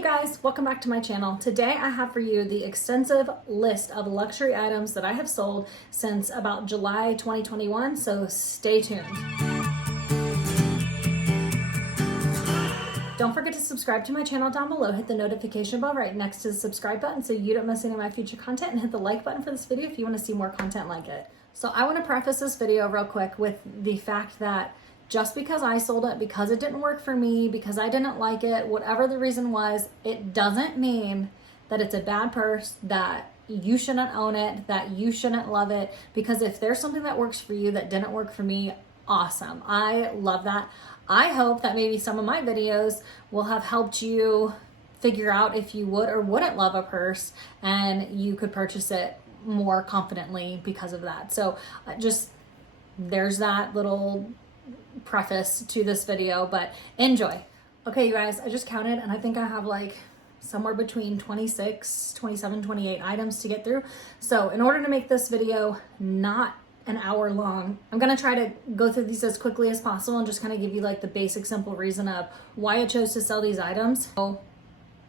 Hey guys, welcome back to my channel. Today I have for you the extensive list of luxury items that I have sold since about July 2021, so stay tuned. Don't forget to subscribe to my channel down below. Hit the notification bell right next to the subscribe button so you don't miss any of my future content, and hit the like button for this video if you want to see more content like it. So I want to preface this video real quick with the fact that just because I sold it, because it didn't work for me, because I didn't like it, whatever the reason was, it doesn't mean that it's a bad purse, that you shouldn't own it, that you shouldn't love it. Because if there's something that works for you that didn't work for me, awesome. I love that. I hope that maybe some of my videos will have helped you figure out if you would or wouldn't love a purse, and you could purchase it more confidently because of that. So just there's that little preface to this video, but enjoy. Okay, you guys, I just counted and I think I have like somewhere between 26, 27, 28 items to get through. So in order to make this video not an hour long, I'm gonna try to go through these as quickly as possible and just kind of give you like the basic simple reason of why I chose to sell these items. So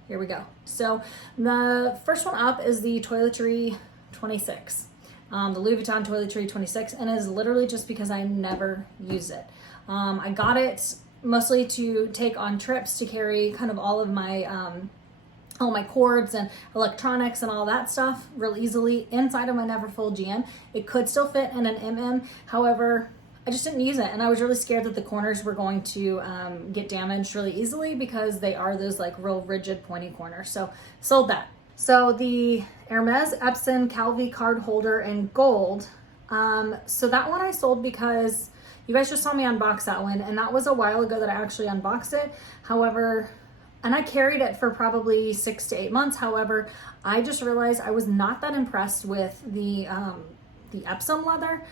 here we go. So the first one up is the Toiletry 26. The Louis Vuitton Toiletry 26, and it is literally just because I never use it. I got it mostly to take on trips to carry kind of all my cords and electronics and all that stuff real easily inside of my Neverfull GM. It could still fit in an MM, however, I just didn't use it, and I was really scared that the corners were going to get damaged really easily because they are those like real rigid pointy corners. So sold that. So the Hermes Epsom Calvi card holder in gold. So that one I sold because you guys just saw me unbox that one, and that was a while ago that I actually unboxed it. However, and I carried it for probably 6 to 8 months. However, I just realized I was not that impressed with the Epsom leather.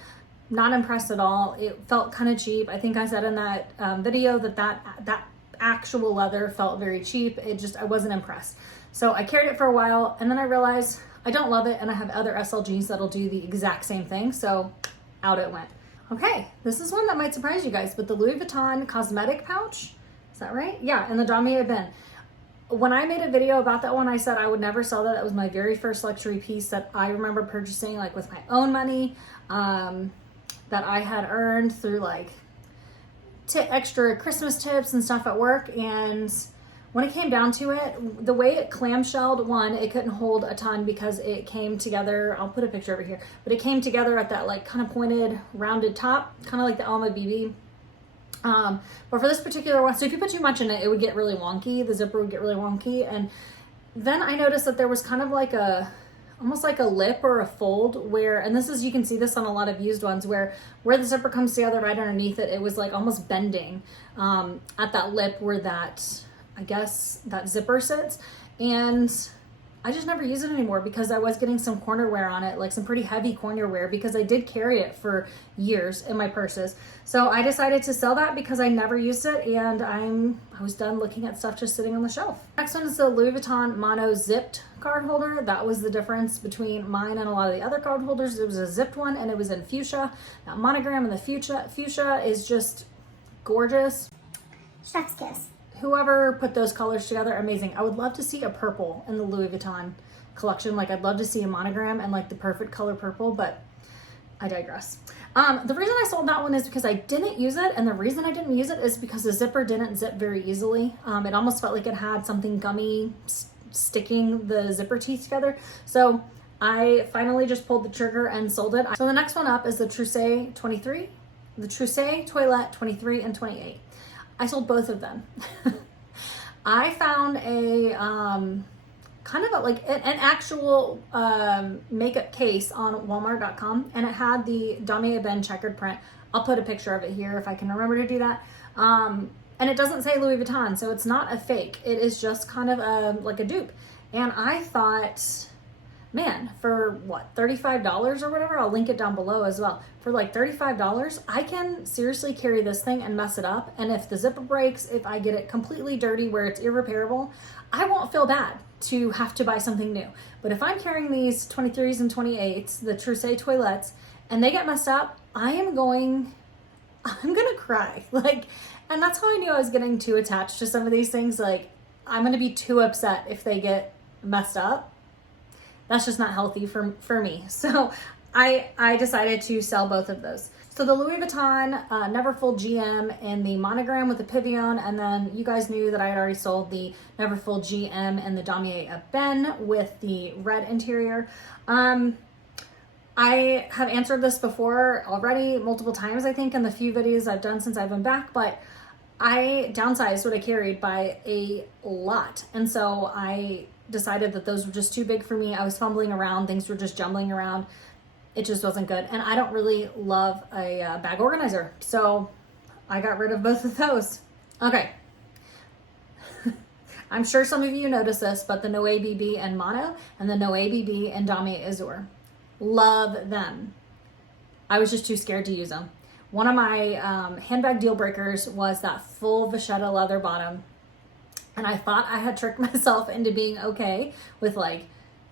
Not impressed at all. It felt kind of cheap. I think I said in that video that actual leather felt very cheap. I wasn't impressed. So I carried it for a while, and then I realized I don't love it, and I have other SLGs that'll do the exact same thing, so out it went. Okay, this is one that might surprise you guys, but the Louis Vuitton Cosmetic Pouch, is that right? Yeah, and the Damier Ebene. When I made a video about that one, I said I would never sell that. That was my very first luxury piece that I remember purchasing like with my own money, that I had earned through like extra Christmas tips and stuff at work. And when it came down to it, the way it clamshelled, one, it couldn't hold a ton because it came together, I'll put a picture over here, but it came together at that like kind of pointed, rounded top, kind of like the Alma BB. But for this particular one, so if you put too much in it, it would get really wonky. The zipper would get really wonky. And then I noticed that there was kind of like almost like a lip or a fold where, and this is, you can see this on a lot of used ones, where the zipper comes together right underneath it, it was like almost bending at that lip where that, I guess, that zipper sits. And I just never use it anymore because I was getting some corner wear on it, like some pretty heavy corner wear, because I did carry it for years in my purses. So I decided to sell that because I never used it, and I was done looking at stuff just sitting on the shelf. Next one is the Louis Vuitton Mono zipped card holder. That was the difference between mine and a lot of the other card holders. It was a zipped one, and it was in fuchsia. That monogram in the fuchsia is just gorgeous. Chef's kiss. Whoever put those colors together, amazing. I would love to see a purple in the Louis Vuitton collection. Like, I'd love to see a monogram and like the perfect color purple, but I digress. The reason I sold that one is because I didn't use it, and the reason I didn't use it is because the zipper didn't zip very easily. It almost felt like it had something gummy sticking the zipper teeth together. So I finally just pulled the trigger and sold it. So the next one up is the Trousse 23, the Trousse Toilette 23 and 28. I sold both of them. I found a kind of like an actual makeup case on Walmart.com, and it had the Damier Ebene checkered print. I'll put a picture of it here if I can remember to do that. And it doesn't say Louis Vuitton, so it's not a fake. It is just kind of like a dupe. And I thought, man, for what, $35 or whatever, I'll link it down below as well. For like $35, I can seriously carry this thing and mess it up. And if the zipper breaks, if I get it completely dirty where it's irreparable, I won't feel bad to have to buy something new. But if I'm carrying these 23s and 28s, the Trousse Toilettes, and they get messed up, I'm gonna cry. Like, and that's how I knew I was getting too attached to some of these things. Like, I'm gonna be too upset if they get messed up. That's just not healthy for me. So I decided to sell both of those. So the Louis Vuitton Neverfull GM and the Monogram with the Pivoine, and then you guys knew that I had already sold the Neverfull GM and the Damier Ebene with the red interior. I have answered this before already multiple times, I think, in the few videos I've done since I've been back, but I downsized what I carried by a lot. And so I decided that those were just too big for me. I was fumbling around, things were just jumbling around. It just wasn't good. And I don't really love a bag organizer. So I got rid of both of those. Okay. I'm sure some of you noticed this, but the Noe BB and Mono and the Noe BB and Damier Azur. Love them. I was just too scared to use them. One of my handbag deal breakers was that full vachetta leather bottom. And I thought I had tricked myself into being okay with like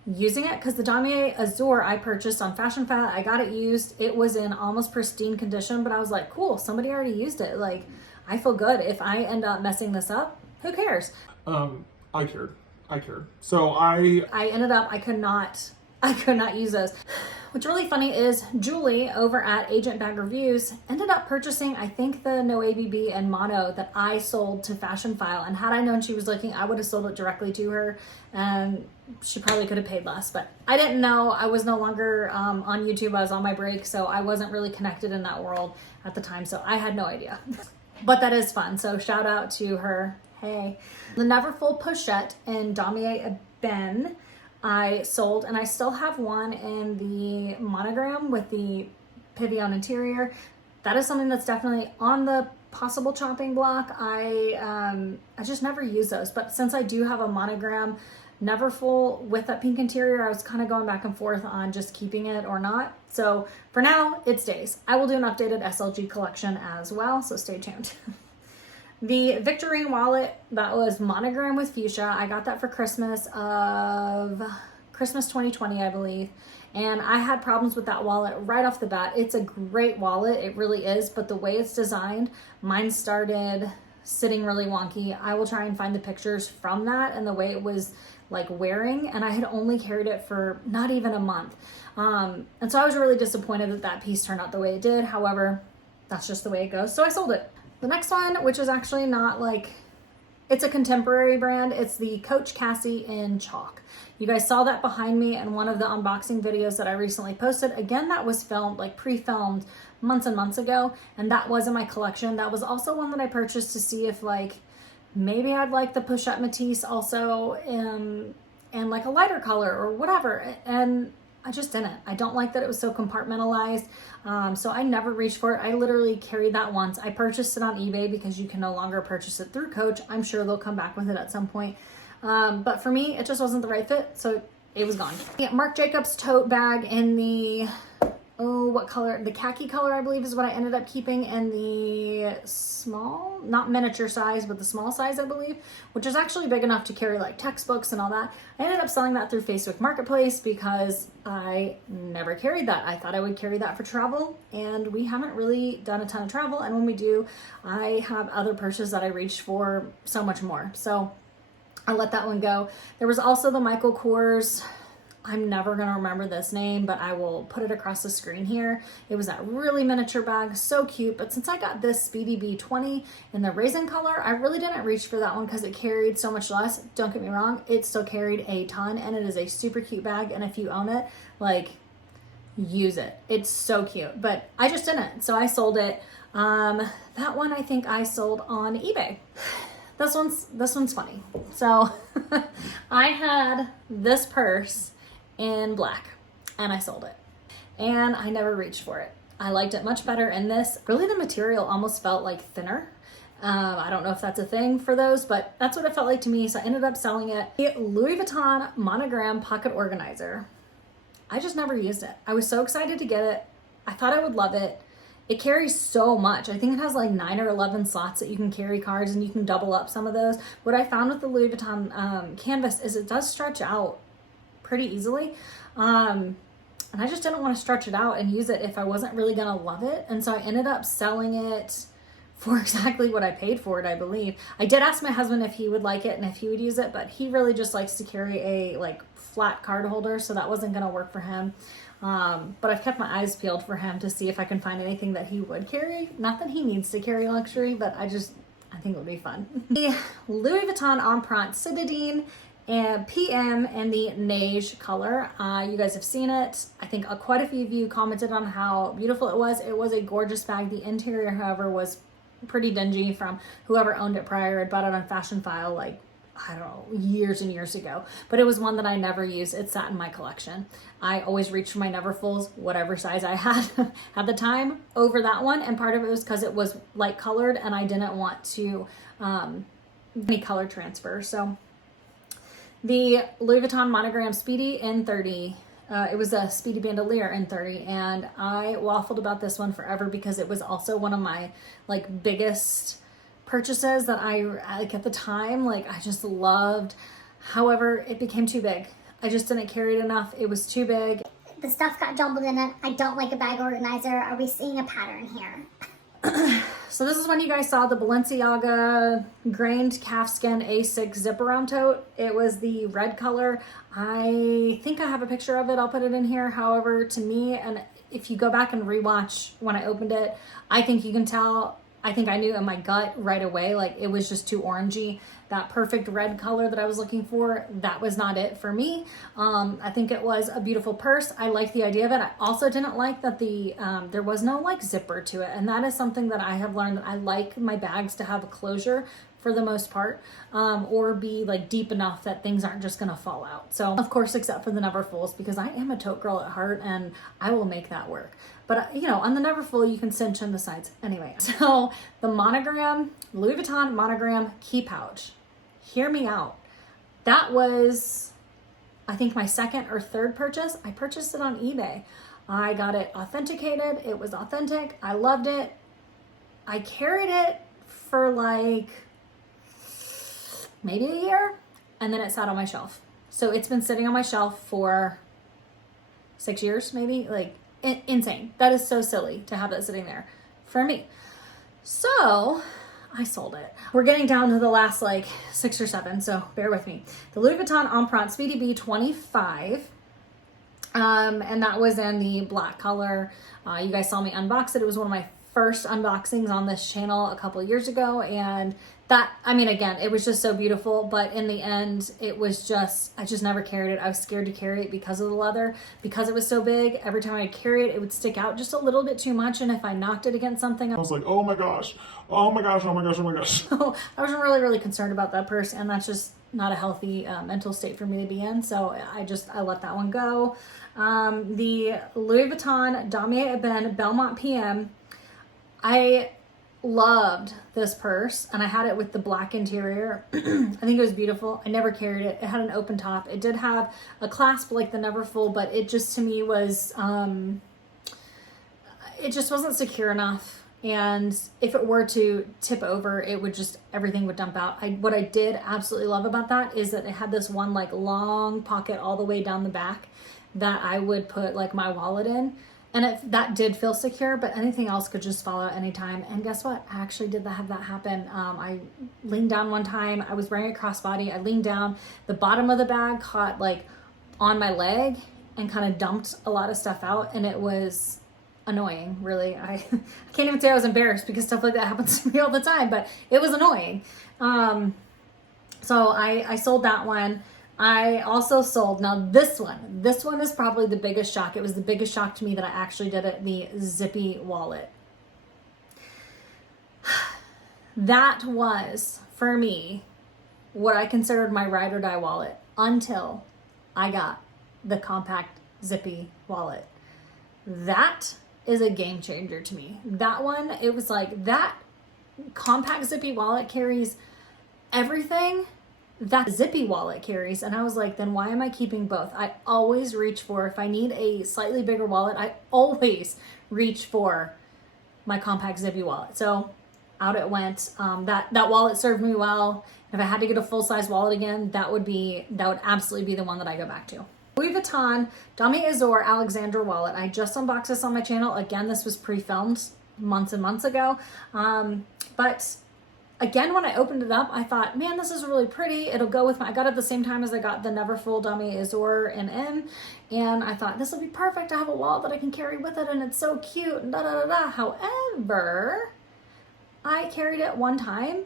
using it, because the Damier Azur I purchased on Fashion Fat, I got it used. It was in almost pristine condition, but I was like, cool, somebody already used it. Like, I feel good. If I end up messing this up, who cares? I cared. So I ended up, I could not use those. What's really funny is Julie over at Agent Bag Reviews ended up purchasing, I think, the Noe BB and Mono that I sold to Fashion File. And had I known she was looking, I would have sold it directly to her, and she probably could have paid less. But I didn't know. I was no longer on YouTube. I was on my break, so I wasn't really connected in that world at the time. So I had no idea. But that is fun. So shout out to her. Hey. The Neverfull Pochette in Damier Ebene I sold, and I still have one in the Monogram with the Pivoine interior. That is something that's definitely on the possible chopping block. I just never use those, but since I do have a Monogram Neverfull with that pink interior, I was kind of going back and forth on just keeping it or not. So for now, it stays. I will do an updated SLG collection as well, so stay tuned. The Victorine wallet, that was Monogram with Fuchsia. I got that for Christmas 2020, I believe. And I had problems with that wallet right off the bat. It's a great wallet, it really is, but the way it's designed, mine started sitting really wonky. I will try and find the pictures from that and the way it was like wearing, and I had only carried it for not even a month. And so I was really disappointed that that piece turned out the way it did. However, that's just the way it goes, so I sold it. The next one, which is actually not like, it's a contemporary brand. It's the Coach Cassie in chalk. You guys saw that behind me in one of the unboxing videos that I recently posted. Again, that was filmed, like pre-filmed months and months ago, and that was in my collection. That was also one that I purchased to see if like, maybe I'd like the Pochette Matisse also in like a lighter color or whatever. And I just didn't. I don't like that it was so compartmentalized. So I never reached for it. I literally carried that once. I purchased it on eBay because you can no longer purchase it through Coach. I'm sure they'll come back with it at some point. But for me, it just wasn't the right fit. So it was gone. Yeah, Marc Jacobs tote bag in the, what color? The khaki color, I believe, is what I ended up keeping in the small, not miniature size, but the small size, I believe, which is actually big enough to carry like textbooks and all that. I ended up selling that through Facebook Marketplace because I never carried that. I thought I would carry that for travel, and we haven't really done a ton of travel. And when we do, I have other purses that I reach for so much more. So I let that one go. There was also the Michael Kors, I'm never going to remember this name, but I will put it across the screen here. It was that really miniature bag, so cute. But since I got this Speedy B 20 in the raisin color, I really didn't reach for that one because it carried so much less. Don't get me wrong, it still carried a ton, and it is a super cute bag. And if you own it, like, use it. It's so cute. But I just didn't, so I sold it. That one I think I sold on eBay. This one's funny. So I had this purse in black and I sold it, and I never reached for it. I liked it much better in this. Really, the material almost felt like thinner. I don't know if that's a thing for those, but that's what it felt like to me. So I ended up selling it. The Louis Vuitton Monogram pocket organizer. I just never used it. I was so excited to get it. I thought I would love it. It carries so much. I think it has like 9 or 11 slots that you can carry cards, and you can double up some of those. What I found with the Louis Vuitton canvas is it does stretch out pretty easily. And I just didn't want to stretch it out and use it if I wasn't really gonna love it. And so I ended up selling it for exactly what I paid for it, I believe. I did ask my husband if he would like it and if he would use it, but he really just likes to carry a like flat card holder, so that wasn't gonna work for him. But I've kept my eyes peeled for him to see if I can find anything that he would carry. Not that he needs to carry luxury, but I think it would be fun. The Louis Vuitton Empreinte Citadine and PM in the Neige color. You guys have seen it. I think quite a few of you commented on how beautiful it was. It was a gorgeous bag. The interior, however, was pretty dingy from whoever owned it prior. I bought it on Fashion File like, I don't know, years and years ago, but it was one that I never used. It sat in my collection. I always reached for my Neverfulls, whatever size I had at the time, over that one. And part of it was because it was light colored and I didn't want to any color transfer. So the Louis Vuitton Monogram Speedy in 30. It was a Speedy Bandolier in 30, and I waffled about this one forever because it was also one of my like biggest purchases that I like at the time. Like I just loved. However, it became too big. I just didn't carry it enough. It was too big. The stuff got jumbled in it. I don't like a bag organizer. Are we seeing a pattern here? So this is when you guys saw the Balenciaga grained calfskin A6 zip around tote. It was the red color. I think I have a picture of it. I'll put it in here. However, to me, and if you go back and rewatch when I opened it, I think you can tell. I think I knew in my gut right away, like it was just too orangey. That perfect red color that I was looking for, that was not it for me. I think it was a beautiful purse. I liked the idea of it. I also didn't like that there was no like zipper to it. And that is something that I have learned, that I like my bags to have a closure for the most part, or be like deep enough that things aren't just gonna fall out. So of course, except for the Neverfulls, because I am a tote girl at heart and I will make that work. But you know, on the Neverfull, you can cinch in the sides. Anyway, so the Monogram, Louis Vuitton Monogram Key Pouch. Hear me out. That was, I think, my second or third purchase. I purchased it on eBay. I got it authenticated. It was authentic. I loved it. I carried it for like maybe a year, and then it sat on my shelf. So it's been sitting on my shelf for 6 years, maybe. Like, insane. That is so silly to have that sitting there for me. So I sold it. We're getting down to the last like 6 or 7, so bear with me. The Louis Vuitton Empreinte Speedy B 25. And that was in the black color. You guys saw me unbox it. It was one of my first unboxings on this channel a couple of years ago, and that, I mean, again, it was just so beautiful, but in the end, it was just, I just never carried it. I was scared to carry it because of the leather, because it was so big. Every time I'd carry it, it would stick out just a little bit too much, and if I knocked it against something, I was like, oh my gosh, oh my gosh, oh my gosh, oh my gosh. So I was really, really concerned about that purse, and that's just not a healthy mental state for me to be in, so I let that one go. The Louis Vuitton Damier Ebene Belmont PM, I loved this purse, and I had it with the black interior. I think it was beautiful. I never carried it. It had an open top. It did have a clasp like the Neverfull, but it just, to me, was it just wasn't secure enough, and if it were to tip over, it would just, everything would dump out. What I did absolutely love about that is that it had this one like long pocket all the way down the back that I would put like my wallet in. And that did feel secure, but anything else could just fall out anytime. And guess what? I actually did have that happen. I leaned down one time. I was wearing a crossbody. I leaned down. The bottom of the bag caught like on my leg and kind of dumped a lot of stuff out. And it was annoying, really. I can't even say I was embarrassed because stuff like that happens to me all the time, but it was annoying. So I sold that one. I also sold, now this one is probably the biggest shock. It was the biggest shock to me that I actually did it, the zippy wallet. That was, for me, what I considered my ride or die wallet until I got the compact zippy wallet. That is a game changer to me. That one, it was like, that compact zippy wallet carries everything that zippy wallet carries. And I was like, then why am I keeping both? I always reach for, if I need a slightly bigger wallet, I always reach for my compact zippy wallet. So out it went. That wallet served me well. If I had to get a full-size wallet again, that would absolutely be the one that I go back to. Louis Vuitton Damier Azur Alexandra wallet. I just unboxed this on my channel. Again, this was pre-filmed. months and months ago. But again, when I opened it up, I thought, man, this is really pretty. It'll go with my, I got it at the same time as I got the Neverfull Damier Azur in M. And I thought, this will be perfect. I have a wallet that I can carry with it, and it's so cute, and da da da da. However, I carried it one time,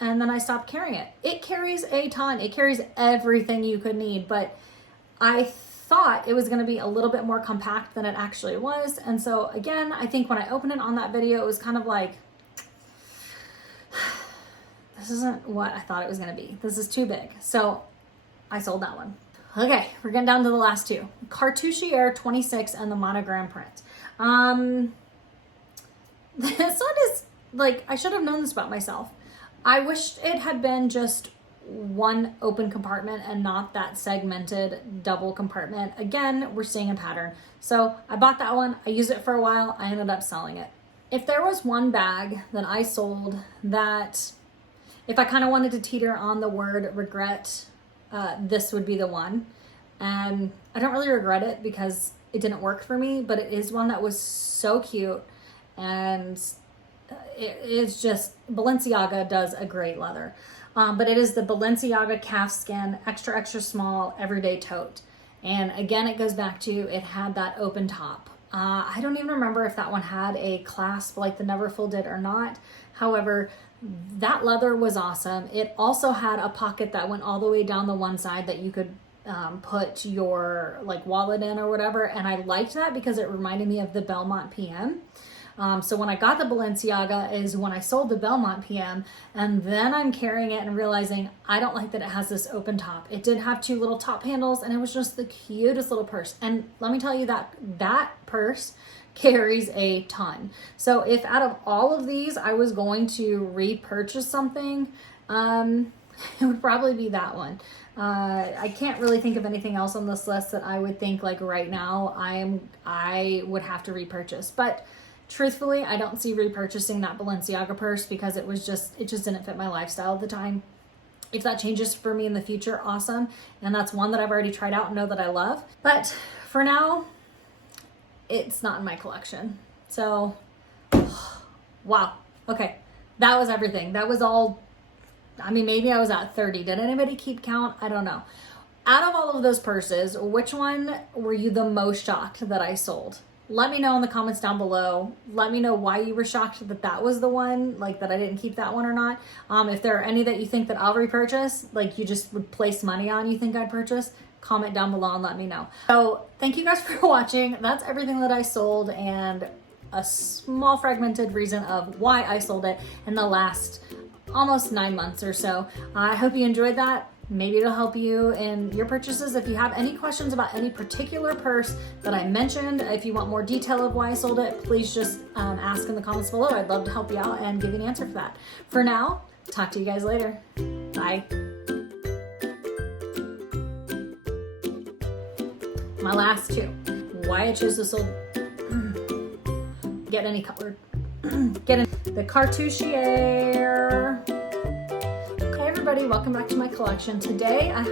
and then I stopped carrying it. It carries a ton. It carries everything you could need, but I thought it was going to be a little bit more compact than it actually was. And so again, I think when I opened it on that video, it was kind of like, this isn't what I thought it was going to be. This is too big. So I sold that one. Okay, we're getting down to the last two. Cartouchier 26 and the Monogram print. This one is like, I should have known this about myself. I wished it had been just one open compartment and not that segmented double compartment. Again, we're seeing a pattern. So I bought that one. I used it for a while. I ended up selling it. If there was one bag that I sold that, if I kind of wanted to teeter on the word regret, this would be the one. And I don't really regret it because it didn't work for me, but it is one that was so cute. And it's just, Balenciaga does a great leather. But it is the Balenciaga calfskin, extra, extra small, everyday tote. And again, it goes back to, it had that open top. I don't even remember if that one had a clasp like the Neverfull did or not. However, that leather was awesome. It also had a pocket that went all the way down the one side that you could put your like wallet in or whatever. And I liked that because it reminded me of the Belmont PM. So when I got the Balenciaga is when I sold the Belmont PM, and then I'm carrying it and realizing I don't like that it has this open top. It did have two little top handles, and it was just the cutest little purse. And let me tell you that that purse carries a ton. So if out of all of these I was going to repurchase something, it would probably be that one. I can't really think of anything else on this list that I would think like right now I would have to repurchase. But truthfully, I don't see repurchasing that Balenciaga purse because it just didn't fit my lifestyle at the time. If that changes for me in the future, awesome. And that's one that I've already tried out and know that I love. But for now, it's not in my collection. So, wow. Okay, that was everything. That was all, I mean, maybe I was at 30. Did anybody keep count? I don't know. Out of all of those purses, which one were you the most shocked that I sold? Let me know in the comments down below. Let me know why you were shocked that that was the one, like that I didn't keep that one or not. If there are any that you think that I'll repurchase, like you just would place money on you think I'd purchase, comment down below and let me know. So thank you guys for watching. That's everything that I sold and a small fragmented reason of why I sold it in the last almost 9 months or so. I hope you enjoyed that. Maybe it'll help you in your purchases. If you have any questions about any particular purse that I mentioned, if you want more detail of why I sold it, please just ask in the comments below. I'd love to help you out and give you an answer for that. For now, talk to you guys later. Bye. My last two. Why I chose to sold. Get any color. Get in the Cartouchier. Hey everybody, welcome back to my collection. Today I